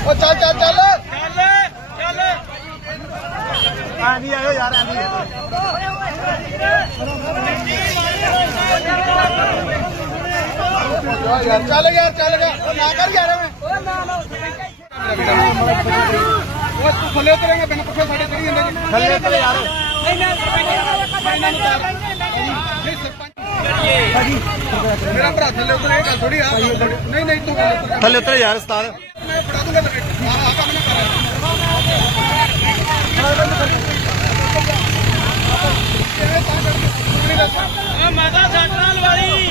ਉਹ ਚੱਲ ਚੱਲ ਚੱਲ ਚੱਲ ਚੱਲ ਆਂਦੀ ਆਇਓ ਯਾਰ ਆਂਦੀ ਯਾਰ ਚੱਲ ਯਾਰ ਚੱਲ ਗਿਆ ਉਹ ਨਾ ਕਰ ਯਾਰ ਐਵੇਂ ਉਹ ਤੂੰ ਥੱਲੇ ਉਤਰੇਂਗਾ ਬਿਨ ਪੁੱਛੇ ਸਾਡੇ ਚੜੀ ਜਾਂਦੇ ਜੀ ਥੱਲੇ ਉਤਰ ਯਾਰ ਇਹਨਾਂ ਨੂੰ ਤਾਰ ਨਹੀਂ ਸਰਪੰਚ ਮੇਰਾ ਭਰਾ ਥੱਲੇ ਉਤਰ ਇਹ ਗੱਲ ਥੋੜੀ ਆ ਨਹੀਂ ਨਹੀਂ ਤੂੰ ਥੱਲੇ ਉਤਰ ਥੱਲੇ ਉਤਰ ਯਾਰ ਉਸਤਾਦ ਮਾਤਾ ਸੱਟ ਵਾਲੀ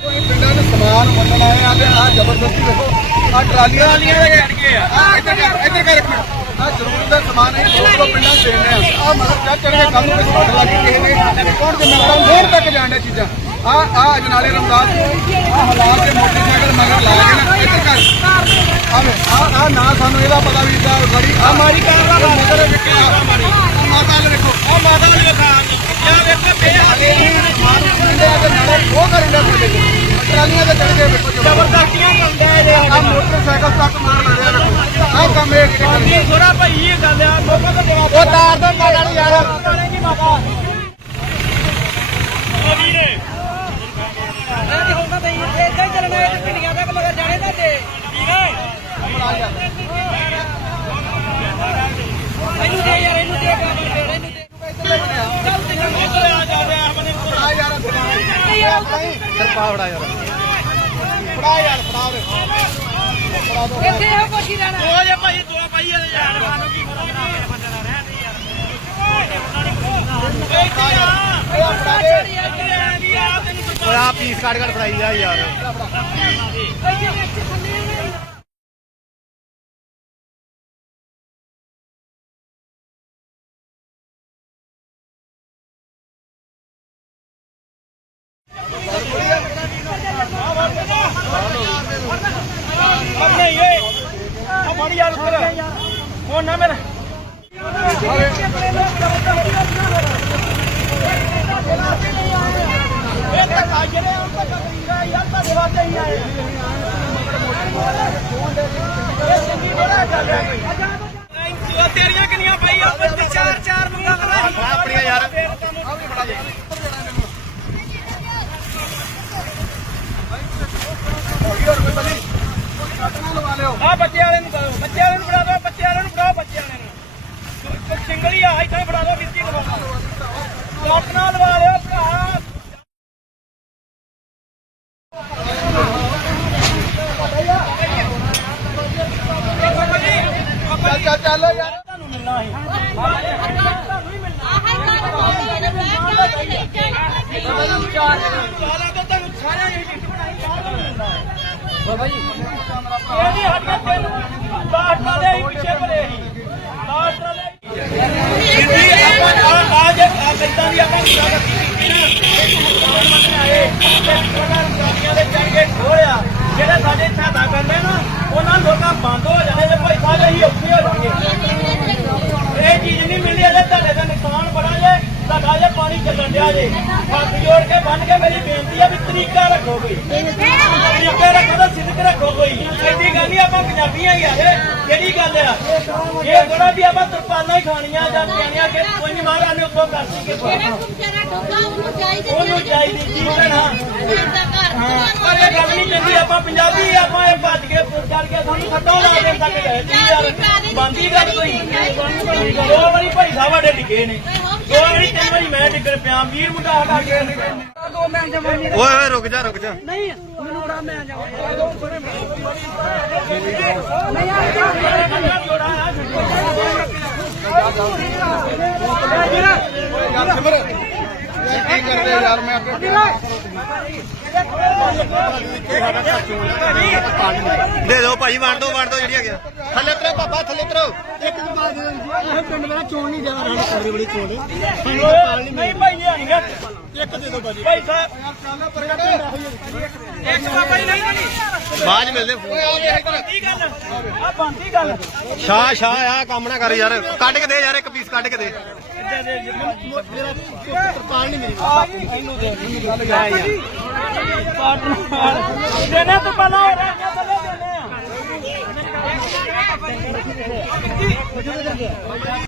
ਪਿੰਡਾਂ ਦੇ ਸਮਾਨ ਵੰਡਣ ਆਏ ਆ ਤੇ ਆ ਜ਼ਬਰਦਸਤੀ ਦੇਖੋ ਆ ਟਰਾਲੀਆਂ ਵਾਲੀਆਂ ਦੇ ਛੱਡ ਗਏ ਆ ਆ ਇੱਧਰ ਕਰ ਇੱਧਰ ਕਰ ਇੱਕ ਆ ਜ਼ਰੂਰੀ ਦਾ ਸਮਾਨ ਹੈ ਦੋ ਦੋ ਪਿੰਡਾਂ ਦੇ ਦੇਣੇ ਆ ਆ ਮਗਰ ਚੜ ਕੰਮ ਨੂੰ ਸਪੋਰਟ ਲਾ ਕੇ ਕਿਸੇ ਨੇ ਕੌਣ ਜ਼ਿੰਮੇਵਾਰ ਹੋਰ ਤੱਕ ਜਾਣ ਦੀਆਂ ਚੀਜ਼ਾਂ ਆ ਆ ਅਜਨਾਲੇ ਰਮਦਾਸ। ਆ ਹਲਾਲ ਦੇ ਮੋਟਰਸਾਈਕਲ ਮਗਰ ਲਾ ਕੇ ਨਾ ਇੱਧਰ ਕਰ ਆਵੇ ਆ ਆ ਨਾ ਸਾਨੂੰ ਇਹਦਾ ਪਤਾ ਵੀ ਦਾ ਗੜੀ ਆ ਮਾਰੀ ਕਰ ਦਾ ਵਿਕਿਆ ਆ ਮਾਤਾ ਨੇ ਵੇਖੋ ਉਹ ਮਾਤਾ ਨੂੰ ਯਾ ਵੇਖੋ ਪਿਆ ਸਮਾਨ ਮੁੰਡੇ ਆ ਤੇ ਨਾਲੇ ਉਹ ਕਰਿੰਦਾ ਸਾਡੇ ਟਰਾਲੀਆਂ ਤੇ ਚੜ ਕੇ ਵੇਖੋ ਜ਼ਬਰਦਸਤੀਆਂ ਮੰਗਦਾ ਇਹਦੇ ਆ ਮੋਟਰਸਾਈਕਲ ਤੱਕ ਮਾਰ ਲੱਗਾ ਵੇਖੋ ਆ ਕੰਮ ਇਹ ਕਿਹੜੇ ਥੋੜਾ ਭਾਈ ਇਹ ਗੱਲ ਆ ਮੌਕਾ ਤੇ ਬੜਾ ਉਹ ਤਾਰ ਦੇ ਮਾੜਾ ਨੂੰ ਯਾਰ। ਨਹੀਂ ਮਾਤਾ ਉਹ ਵੀਰੇ ਨਹੀਂ ਹੁੰਦਾ ਤੇ ਇੱਦਾਂ ਹੀ ਚੱਲਣਾ ਇਹ ਪਿੰਡੀਆਂ ਤੱਕ ਮਗਰ ਜਾਣੇ ਤੁਹਾਡੇ। ਵੀਰੇ ਇਹਨੂੰ ਦੇ ਯਾਰ ਇਹਨੂੰ ਦੇ ਇਹਨੂੰ ਦੇ ਚੱਲ ਤੇ ਆ ਜਾ ਰਿਹਾ ਆਪਣੇ ਕੋਲ ਯਾਰ ਤੇ ਯਾਰ ਫੜਾ ਯਾਰ ਫੜਾ ਯਾਰ ਫੜਾ ਰੇ ਇੱਥੇ ਇਹੋ ਕੋਸ਼ੀ ਰਹਿਣਾ ਉਹ ਜੇ ਭਾਈ ਦੁਆ ਪਾਈ ਇਹਦੇ ਯਾਰ ਸਾਨੂੰ ਕੀ ਪਤਾ ਮੇਰੇ ਬੰਦੇ ਦਾ ਰਹਿਣ ਦੇ ਯਾਰ ਓਏ ਪੀਸ ਕੱਢ ਕੱਢ ਫੜਾਈ ਜਾ ਯਾਰ। ਇੱਥੇ ਵਿੱਚ ਏ ਆ ਫੜ ਯਾਰ ਉੱਧਰ। ਉਹ ਨਾ ਮੇਰਾ ਇਹ ਤਾਂ ਕਾਜਰੇ ਉਹ ਤਾਂ ਕਰੀਗਾ ਯਾਰ ਤਾਂ ਵਾਸਤੇ ਹੀ ਆਏ ਇਹ ਸਿੰਗੀ ਬੜਾ ਗੱਲ ਹੈ ਕੋਈ ਤੇਰੀਆਂ ਕਿੰਨੀਆਂ ਪਈ ਆ ਪੰਜ ਚਾਰ ਚਾਰ ਮੰਗਾ ਕਰਾ ਫੜਾ ਆਪਣੀਆਂ ਯਾਰ ਕੱਟਣਾ ਲਵਾ ਲਿਓ ਆ ਬੱਚੇ ਵਾਲੇ ਨੂੰ ਕਹੋ ਬੱਚੇ ਵਾਲੇ ਨੂੰ ਫੜਾ ਬੱਚੇ ਵਾਲੇ ਨੂੰ ਫੜਾਓ ਬੱਚੇ ਵਾਲੇ ਨੂੰ। ਸਿੰਗਲੀ ਆ ਇੱਥੇ ਫੜਾ ਦਿਓ ਵਿੱਚੀ ਲਵਾ ਲੋਕ ਨਾਲ ਲਵਾ ਲਿਓ ਭਰਾ। ਚੱਲ ਚੱਲ ਯਾਰ। ਤੁਹਾਨੂੰ ਮਿਲਣਾ ਸੀ। ਸਾਲਾਂ ਤੋਂ ਤੁਹਾਨੂੰ ਸਾਰਿਆਂ ਨੇ ਟਿਕਟ ਬਣਾਈ ਸਾਰਿਆਂ ਨੂੰ ਮਿਲਣਾ ਹੈ ਬਾਬਾ ਜੀ ਇਹਦੀ ਹੱਥਾਂ ਤਿੰਨ ਡਾਕਟਰਾਂ ਦੇ ਹੀ ਪਿੱਛੇ ਭਰੇ ਸੀ। ਡਾਕਟਰਾਂ ਦੇ ਜਿੱਦੀ ਆਪਾਂ ਆ ਆ ਜੇ ਆ ਕਿੱਦਾਂ ਦੀ ਆਪਾਂ ਗੱਲ ਆਏ ਉਹਨਾਂ ਰੁਪਈਆਂ ਦੇ ਚੰਗੇ ਖੋਲਿਆ ਜਿਹੜੇ ਸਾਡੇ ਇੱਥੇ ਕਰਦੇ ਨਾ ਉਹਨਾਂ ਲੋਕਾਂ ਬੰਦ ਹੋ ਜਾਣੇ ਤੇ ਭਾਈ ਸਾਹਿਬ ਅਸੀਂ ਔਖੇ ਹੋ ਜਾਵਾਂਗੇ ਇਹ ਚੀਜ਼ ਨਹੀਂ ਮਿਲੀ ਇਹਦੇ ਤੁਹਾਡੇ ਦਾ ਨੁਕਸਾਨ ਬੜਾ ਜੇ ਤੁਹਾਡਾ ਜੇ ਪਾਣੀ ਚੱਲਣ ਡਿਆ ਜੇ ਹੱਥ ਜੋੜ ਕੇ ਬੰਨ ਕੇ ਮੇਰੀ ਬੇਨਤੀ ਆ ਵੀ ਤਰੀਕਾ ਰੱਖੋ ਕੋਈ। ਤਰੀਕੇ ਰੱਖੋ ਤਾਂ ਸਿੱਧਕ ਰੱਖੋ ਕੋਈ। ਐਡੀ ਗੱਲ ਨਹੀਂ ਆਪਾਂ ਪੰਜਾਬੀਆਂ ਹੀ ਆ ਜੇ ਕਿਹੜੀ ਗੱਲ ਆ? ਇਹ ਥੋੜਾ ਵੀ ਆਪਾਂ ਤਰਪਾਲਾਂ ਹੀ ਖਾਣੀਆਂ ਜਾਂ ਜਾਣੀਆਂ ਕਿ ਕੋਈ ਨਹੀਂ ਨੇ ਉੱਤੋਂ ਕਰਤੀ ਕਿ ਉਹਨੂੰ ਚਾਹੀਦੀ ਕੀ ਕਹਿਣਾ ਪਰ ਇਹ ਗੱਲ ਨਹੀਂ ਚੰਗੀ ਆਪਾਂ ਪੰਜਾਬੀ ਆਪਾਂ ਇਹ ਭੱਜ ਕੇ ਫੁੱਟ ਕਰਕੇ ਸਾਨੂੰ ਖੱਟੋਂ ਲਾ ਦੇਣ ਤੱਕ ਗਏ ਜੀ ਯਾਰ। ਬੰਦੀ ਗੱਲ ਕੋਈ? ਦੋ ਵਾਰੀ ਭਾਈ ਸਾਹਿਬ ਸਾਡੇ ਡਿੱਗੇ ਨੇ। ਦੋ ਵਾਰੀ ਤਿੰਨ ਵਾਰੀ ਮੈਂ ਪਿਆ ਵੀਰ ਮੁੰਡਾ ਸਾਡਾ ਗਿਆ ਦੋ ਮੈਂ ਜਮਾਨੀ ਓਏ ਓਏ ਰੁਕ ਜਾ ਰੁਕ ਜਾ। ਨਹੀਂ ਮੈਨੂੰ ਬੜਾ ਮੈਂ ਜਾਵਾਂ ਨਹੀਂ ਯਾਰ ਯਾਰ ਸਿਮਰ। ਇਹ ਕੀ ਕਰਦੇ ਯਾਰ ਮੈਂ ਅੱਗੇ ਦੇ ਦਿਓ ਭਾਈ ਵੰਡ ਦਿਓ ਵੰਡ ਦਿਓ ਜਿਹੜੀਆਂ ਗਿਆ ਥੱਲੇ ਉਤਰੋ ਪਾਪਾ ਥੱਲੇ ਉਤਰੋ। ਨਹੀਂ ਭਾਈ ਜੀ ਨਹੀਂ ਗਾ ਇੱਕ ਦੇ ਦੋ ਭਾਜੀ। ਭਾਈ ਸਾਹਿਬ ਇੱਕ ਬਾਬਾ ਜੀ ਨਹੀਂ ਨਹੀਂ ਬਾਅਦ ਮਿਲਦੇ ਫੋਨ। ਬੰਦੀ ਗੱਲ। ਆ ਬੰਦੀ ਗੱਲ। ਸ਼ਾਹ ਸ਼ਾਹ ਆ ਕੰਮ ਨਾ ਕਰ ਯਾਰ। ਕੱਢ ਕੇ ਦੇ ਯਾਰ ਇੱਕ ਪੀਸ ਕੱਢ ਕੇ ਦੇ। ਦੇਣੇ ਤੋਂ ਪਹਿਲਾਂ। ਹੋ ਰਿਹਾ ਥੱਲੇ ਦੇਣੇ ਆ